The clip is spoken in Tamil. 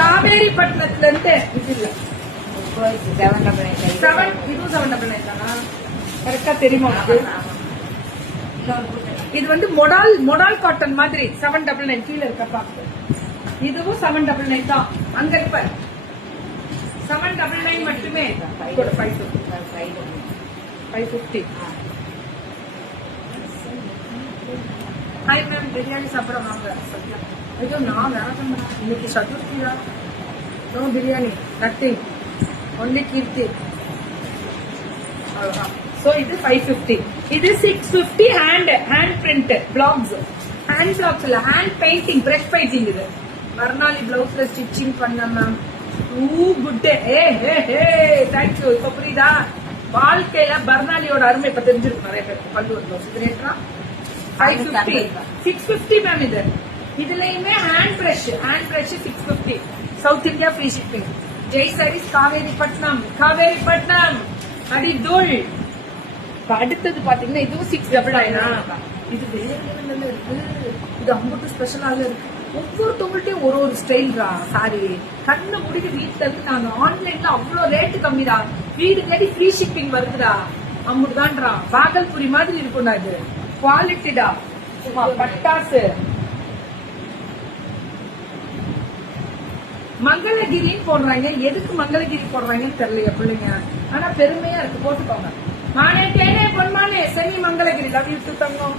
காவேரி பட்டணத்துல இருந்து இதுவும் 799 தானா? கரெக்டா தெரியுமா? இது வந்து மொடால் காட்டன் மாதிரி 799 கீழே இருக்க பாக்கு. இதுவும் 799 தான். அங்க இருப்ப 799 மட்டுமே. 550. ஹாய் மேம், பிரியாணி சாப்பிட வாங்க. ஐயோ நான் வேணாம், இன்னைக்கு சதுர்த்தி தான். நோ பிரியாணி, நத்திங், ஒன்லி கீர்த்தி. சோ இது 550. இது 650 hand print blocks. Hand blocks இல்ல, ஹேண்ட் பெயிண்டிங், பிரஷ் பெயிண்டிங். இது மறுநாள் பிளவுஸ்ல ஸ்டிச்சிங் பண்ண மேம். குட். தேங்க்யூ. இப்ப புரியுதா? வாழ்க்கையில பர்னாலியோட அருமை இப்ப தெரிஞ்சிருக்கும் நிறைய பேருக்கு. பல்லு பிளவுஸ் இது ரேட்டா 550. 650 மேம். இது இதுலயுமே hand brush 650. South India free shipping. Jai sarees Kaveripattinam. அடி தூள். அடுத்தது பாத்தீங்கன்னா இதுவும் 699. இது வேற லெவல்ல இருக்கு. இது அம்புட்டு ஸ்பெஷலாக இருக்கு. ஒவ்வொருத்தவங்கள்ட்டையும் ஒரு ஸ்டைல்ரா சாரி. கண்ணு முடிக்க வீட்டுல இருந்து நாங்க ஆன்லைன்ல அவ்வளவு ரேட்டு கம்மிடா. வீடு தேடி ஃப்ரீ ஷிப்பிங் வருதுடா. அம்புட்டுதான்றா. பாகல்புரி மாதிரி இருக்கும்டா. இது குவாலிட்டிடா, பட்டாசு. மங்களகிரின்னு போடுறாங்க. எதுக்கு மங்களகிரி போடுறாங்கன்னு தெரியல பிள்ளைங்க. ஆனா பெருமையா இருக்கு, போட்டுக்கோங்க. மானே தேனே பொன்மானே செமி மங்களகிரி. லவ் யூ டு தங்கம்.